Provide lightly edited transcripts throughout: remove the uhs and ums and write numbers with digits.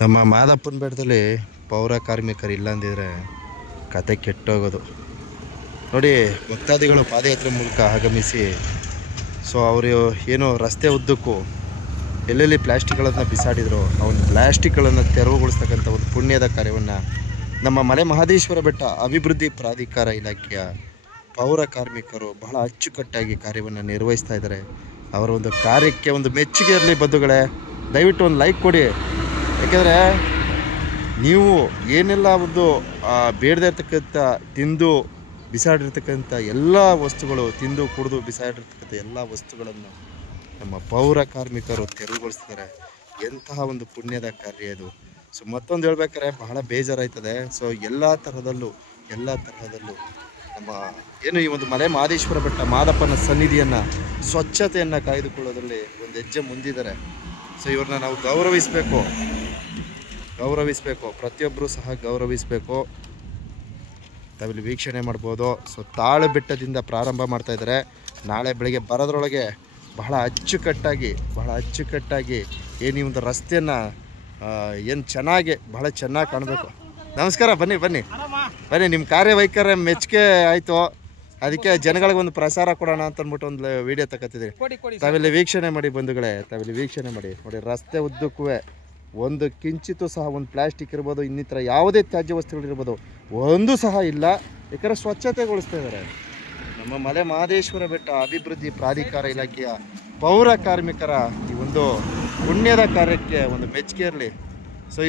ನಮ್ಮ ಮಾದಪ್ಪನ ಬೆಟ್ಟದಲ್ಲಿ ಪೌರ ಕಾರ್ಮಿಕರು ಇಲ್ಲ ಅಂದಿದ್ರೆ ಕತೆ ಕೆಟ್ಟೋಗೋದು. ನೋಡಿ, ಭಕ್ತಾದಿಗಳು ಪಾದಯಾತ್ರೆ ಮೂಲಕ ಆಗಮಿಸಿ ಅವರು ಏನು ರಸ್ತೆ ಉದ್ದಕ್ಕೂ ಎಲ್ಲೆಲ್ಲಿ ಪ್ಲಾಸ್ಟಿಕ್ಗಳನ್ನು ಬಿಸಾಡಿದ್ರು ಅವನು ಪ್ಲಾಸ್ಟಿಕ್ಗಳನ್ನು ತೆರವುಗೊಳಿಸ್ತಕ್ಕಂಥ ಒಂದು ಪುಣ್ಯದ ಕಾರ್ಯವನ್ನು ನಮ್ಮ ಮಲೆ ಮಹದೇಶ್ವರ ಬೆಟ್ಟ ಅಭಿವೃದ್ಧಿ ಪ್ರಾಧಿಕಾರ ಇಲಾಖೆಯ ಪೌರ ಕಾರ್ಮಿಕರು ಬಹಳ ಅಚ್ಚುಕಟ್ಟಾಗಿ ಕಾರ್ಯವನ್ನು ನಿರ್ವಹಿಸ್ತಾ ಇದ್ದಾರೆ. ಅವರ ಒಂದು ಕಾರ್ಯಕ್ಕೆ ಒಂದು ಮೆಚ್ಚುಗೆ ಇರಲಿ ಬಂಧುಗಳೇ. ದಯವಿಟ್ಟು ಒಂದು ಲೈಕ್ ಕೊಡಿ. ಯಾಕೆಂದರೆ ನೀವು ಏನೆಲ್ಲ ಒಂದು ಬೇಡದೇ ಇರ್ತಕ್ಕಂಥ ತಿಂದು ಬಿಸಾಡಿರ್ತಕ್ಕಂಥ ಎಲ್ಲ ವಸ್ತುಗಳು, ತಿಂದು ಕುಡಿದು ಬಿಸಾಡಿರ್ತಕ್ಕಂಥ ಎಲ್ಲ ವಸ್ತುಗಳನ್ನು ನಮ್ಮ ಪೌರ ಕಾರ್ಮಿಕರು ತೆರವುಗೊಳಿಸ್ತಾರೆ. ಎಂತಹ ಒಂದು ಪುಣ್ಯದ ಕಾರ್ಯ ಇದು. ಮತ್ತೊಂದು ಹೇಳ್ಬೇಕಾದ್ರೆ ಬಹಳ ಬೇಜಾರಾಯ್ತದೆ. ಎಲ್ಲ ತರಹದಲ್ಲೂ ನಮ್ಮ ಏನು ಈ ಒಂದು ಮಲೆ ಮಹದೇಶ್ವರ ಬೆಟ್ಟ ಮಾದಪ್ಪನ ಸನ್ನಿಧಿಯನ್ನು ಸ್ವಚ್ಛತೆಯನ್ನು ಕಾಯ್ದುಕೊಳ್ಳೋದ್ರಲ್ಲಿ ಒಂದು ಹೆಜ್ಜೆ ಮುಂದಿದ್ದಾರೆ. ಇವ್ರನ್ನ ನಾವು ಗೌರವಿಸಬೇಕು, ಪ್ರತಿಯೊಬ್ಬರೂ ಸಹ ಗೌರವಿಸಬೇಕು. ತಾವಿಲ್ಲಿ ವೀಕ್ಷಣೆ ಮಾಡ್ಬೋದು. ತಾಳು ಬೆಟ್ಟದಿಂದ ಪ್ರಾರಂಭ ಮಾಡ್ತಾ ಇದ್ದಾರೆ. ನಾಳೆ ಬೆಳಗ್ಗೆ ಬರೋದ್ರೊಳಗೆ ಬಹಳ ಅಚ್ಚುಕಟ್ಟಾಗಿ ಏನು ಈ ಒಂದು ರಸ್ತೆಯನ್ನು ಏನು ಬಹಳ ಚೆನ್ನಾಗಿ ಕಾಣಬೇಕು. ನಮಸ್ಕಾರ, ಬನ್ನಿ. ನಿಮ್ಮ ಕಾರ್ಯವೈಖರಿ ಮೆಚ್ಚುಗೆ ಆಯಿತು. ಅದಕ್ಕೆ ಜನಗಳಿಗೆ ಒಂದು ಪ್ರಸಾರ ಕೊಡೋಣ ಅಂತ ಅಂದ್ಬಿಟ್ಟು ಒಂದು ವಿಡಿಯೋ ತಗೋತಿದ್ದೀವಿ. ತಾವಿಲ್ಲಿ ವೀಕ್ಷಣೆ ಮಾಡಿ ಬಂಧುಗಳೇ, ನೋಡಿ ರಸ್ತೆ ಉದ್ದಕ್ಕೂ ಒಂದು ಕಿಂಚಿತ್ತು ಸಹ ಒಂದು ಪ್ಲಾಸ್ಟಿಕ್ ಇರ್ಬೋದು, ಇನ್ನಿತರ ಯಾವುದೇ ತ್ಯಾಜ್ಯ ವಸ್ತುಗಳಿರ್ಬೋದು ಒಂದು ಸಹ ಇಲ್ಲ. ಯಾಕಂದರೆ ಸ್ವಚ್ಛತೆಗೊಳಿಸ್ತಾ ಇದ್ದಾರೆ. ನಮ್ಮ ಮಲೆ ಮಹದೇಶ್ವರ ಬೆಟ್ಟ ಅಭಿವೃದ್ಧಿ ಪ್ರಾಧಿಕಾರ ಇಲಾಖೆಯ ಪೌರ ಕಾರ್ಮಿಕರ ಈ ಒಂದು ಪುಣ್ಯದ ಕಾರ್ಯಕ್ಕೆ ಒಂದು ಮೆಚ್ಚುಗೆ ಇರಲಿ.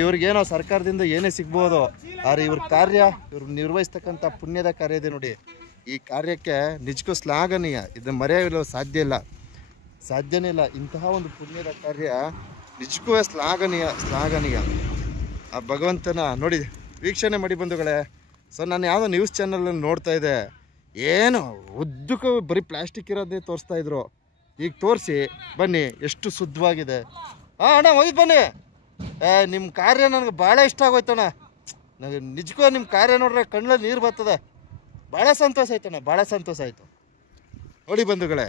ಇವ್ರಿಗೇನೋ ಸರ್ಕಾರದಿಂದ ಏನೇ ಸಿಗ್ಬೋದು, ಆದರೆ ಇವ್ರು ನಿರ್ವಹಿಸ್ತಕ್ಕಂಥ ಪುಣ್ಯದ ಕಾರ್ಯ ಇದೆ ನೋಡಿ. ಈ ಕಾರ್ಯಕ್ಕೆ ನಿಜಕ್ಕೂ ಶ್ಲಾಘನೀಯ. ಇದನ್ನು ಮರೆಯಲು ಸಾಧ್ಯನೇ ಇಲ್ಲ. ಇಂತಹ ಒಂದು ಪುಣ್ಯದ ಕಾರ್ಯ ನಿಜಕ್ಕೂ ಶ್ಲಾಘನೀಯ. ಆ ಭಗವಂತನ ನೋಡಿ ವೀಕ್ಷಣೆ ಮಾಡಿ ಬಂಧುಗಳೇ. ನಾನು ಯಾವುದೋ ನ್ಯೂಸ್ ಚಾನಲನ್ನು ನೋಡ್ತಾ ಇದ್ದೆ. ಏನು ಉದ್ದಕ್ಕೂ ಬರೀ ಪ್ಲಾಸ್ಟಿಕ್ ಇರೋದೇ ತೋರಿಸ್ತಾ ಇದ್ರು. ಈಗ ತೋರಿಸಿ ಬನ್ನಿ ಎಷ್ಟು ಶುದ್ಧವಾಗಿದೆ. ಅಣ್ಣ ಹೋಗಿದ್ದು ಬನ್ನಿ. ನಿಮ್ಮ ಕಾರ್ಯ ನನಗೆ ಭಾಳ ಇಷ್ಟ ಆಗೋಯ್ತಣ್ಣ. ನನಗೆ ನಿಜಕ್ಕೂ ನಿಮ್ಮ ಕಾರ್ಯ ನೋಡ್ರೆ ಕಣ್ಣಲ್ಲಿ ನೀರು ಬರ್ತದೆ. ಭಾಳ ಸಂತೋಷ ಆಯ್ತಣ್ಣ, ಭಾಳ ಸಂತೋಷ ಆಯಿತು. ನೋಡಿ ಬಂಧುಗಳೇ,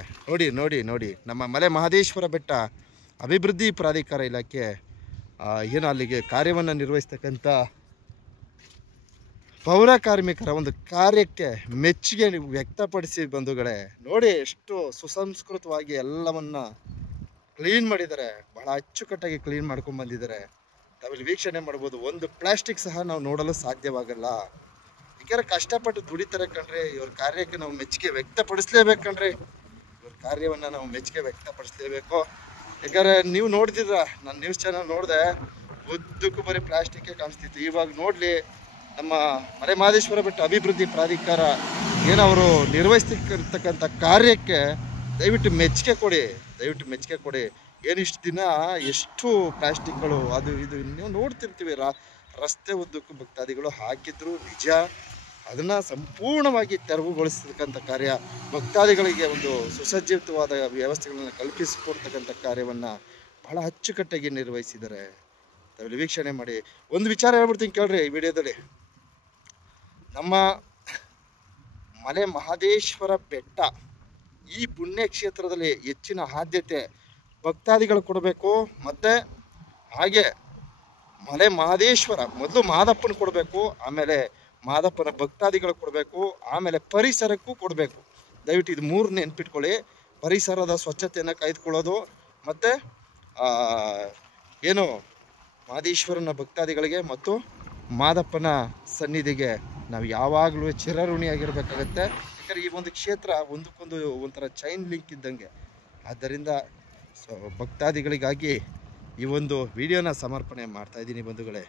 ನೋಡಿ ನಮ್ಮ ಮಲೆ ಮಹದೇಶ್ವರ ಬೆಟ್ಟ ಅಭಿವೃದ್ಧಿ ಪ್ರಾಧಿಕಾರ ಇಲಾಖೆ ಏನು ಅಲ್ಲಿಗೆ ಕಾರ್ಯವನ್ನು ನಿರ್ವಹಿಸ್ತಕ್ಕಂಥ ಪೌರ ಕಾರ್ಮಿಕರ ಒಂದು ಕಾರ್ಯಕ್ಕೆ ಮೆಚ್ಚುಗೆ ವ್ಯಕ್ತಪಡಿಸಿ ಬಂಧುಗಳೇ. ನೋಡಿ ಎಷ್ಟು ಸುಸಂಸ್ಕೃತವಾಗಿ ಎಲ್ಲವನ್ನ ಕ್ಲೀನ್ ಮಾಡಿದ್ದಾರೆ. ಬಹಳ ಅಚ್ಚುಕಟ್ಟಾಗಿ ಕ್ಲೀನ್ ಮಾಡ್ಕೊಂಡು ಬಂದಿದ್ದಾರೆ. ತಾವಿಲ್ಲಿ ವೀಕ್ಷಣೆ ಮಾಡ್ಬೋದು. ಒಂದು ಪ್ಲಾಸ್ಟಿಕ್ ಸಹ ನಾವು ನೋಡಲು ಸಾಧ್ಯವಾಗಲ್ಲ. ಯಾಕಂದ್ರೆ ಕಷ್ಟಪಟ್ಟು ದುಡಿತಾರೆ ಕಣ್ರಿ. ಇವ್ರ ಕಾರ್ಯಕ್ಕೆ ನಾವು ಮೆಚ್ಚುಗೆ ವ್ಯಕ್ತಪಡಿಸ್ಲೇಬೇಕು ಕಣ್ರಿ. ಇವ್ರ ಕಾರ್ಯವನ್ನು ನಾವು ಮೆಚ್ಚುಗೆ ವ್ಯಕ್ತಪಡಿಸ್ಲೇಬೇಕು. ಯಾಕಂದರೆ ನೀವು ನೋಡ್ತಿದ್ರ, ನಾನು ನ್ಯೂಸ್ ಚಾನಲ್ ನೋಡಿದೆ, ಉದ್ದಕ್ಕೂ ಬರೀ ಪ್ಲಾಸ್ಟಿಕ್ಕೇ ಕಾಣಿಸ್ತಿತ್ತು. ಇವಾಗ ನೋಡಲಿ ನಮ್ಮ ಮಲೆ ಮಹದೇಶ್ವರ ಬೆಟ್ಟ ಅಭಿವೃದ್ಧಿ ಪ್ರಾಧಿಕಾರ ಏನವರು ನಿರ್ವಹಿಸ್ತಿರ್ತಕ್ಕಂಥ ಕಾರ್ಯಕ್ಕೆ ದಯವಿಟ್ಟು ಮೆಚ್ಚುಗೆ ಕೊಡಿ. ಏನಿಷ್ಟು ದಿನ ಎಷ್ಟು ಪ್ಲಾಸ್ಟಿಕ್ಗಳು ಅದು ಇದು ನೀವು ನೋಡ್ತಿರ್ತೀವಿ. ರಸ್ತೆ ಉದ್ದಕ್ಕೂ ಭಕ್ತಾದಿಗಳು ಹಾಕಿದ್ರು ನಿಜ. ಅದನ್ನು ಸಂಪೂರ್ಣವಾಗಿ ತೆರವುಗೊಳಿಸ್ತಕ್ಕಂಥ ಕಾರ್ಯ, ಭಕ್ತಾದಿಗಳಿಗೆ ಒಂದು ಸುಸಜ್ಜಿತವಾದ ವ್ಯವಸ್ಥೆಗಳನ್ನು ಕಲ್ಪಿಸಿಕೊಡ್ತಕ್ಕಂಥ ಕಾರ್ಯವನ್ನು ಬಹಳ ಅಚ್ಚುಕಟ್ಟಾಗಿ ನಿರ್ವಹಿಸಿದ್ದಾರೆ. ತಾವಿಲ್ಲಿ ವೀಕ್ಷಣೆ ಮಾಡಿ. ಒಂದು ವಿಚಾರ ಹೇಳ್ಬಿಡ್ತೀನಿ ಕೇಳ್ರಿ ಈ ವಿಡಿಯೋದಲ್ಲಿ. ನಮ್ಮ ಮಲೆ ಮಹದೇಶ್ವರ ಬೆಟ್ಟ ಈ ಪುಣ್ಯ ಕ್ಷೇತ್ರದಲ್ಲಿ ಹೆಚ್ಚಿನ ಆದ್ಯತೆ ಭಕ್ತಾದಿಗಳು ಕೊಡಬೇಕು. ಮತ್ತು ಹಾಗೆ ಮಲೆ ಮಹದೇಶ್ವರ ಮೊದಲು ಮಾದಪ್ಪನ ಕೊಡಬೇಕು, ಆಮೇಲೆ ಮಾದಪ್ಪನ ಭಕ್ತಾದಿಗಳು ಕೊಡಬೇಕು, ಆಮೇಲೆ ಪರಿಸರಕ್ಕೂ ಕೊಡಬೇಕು. ದಯವಿಟ್ಟು ಇದು 3 ನೆನ್ಪಿಟ್ಕೊಳ್ಳಿ. ಪರಿಸರದ ಸ್ವಚ್ಛತೆಯನ್ನು ಕಾಯ್ದುಕೊಳ್ಳೋದು, ಮತ್ತು ಏನು ಮಹದೇಶ್ವರನ ಭಕ್ತಾದಿಗಳಿಗೆ ಮತ್ತು ಮಾದಪ್ಪನ ಸನ್ನಿಧಿಗೆ ನಾವು ಯಾವಾಗಲೂ ಚಿರಋಣಿಯಾಗಿರ್ಬೇಕಾಗತ್ತೆ. ಯಾಕಂದರೆ ಈ ಒಂದು ಕ್ಷೇತ್ರ ಒಂದಕ್ಕೊಂದು ಒಂಥರ ಚೈನ್ ಲಿಂಕ್ ಇದ್ದಂಗೆ. ಆದ್ದರಿಂದ ಭಕ್ತಾದಿಗಳಿಗಾಗಿ ಈ ಒಂದು ವಿಡಿಯೋನ ಸಮರ್ಪಣೆ ಮಾಡ್ತಾಯಿದ್ದೀನಿ ಬಂಧುಗಳೇ.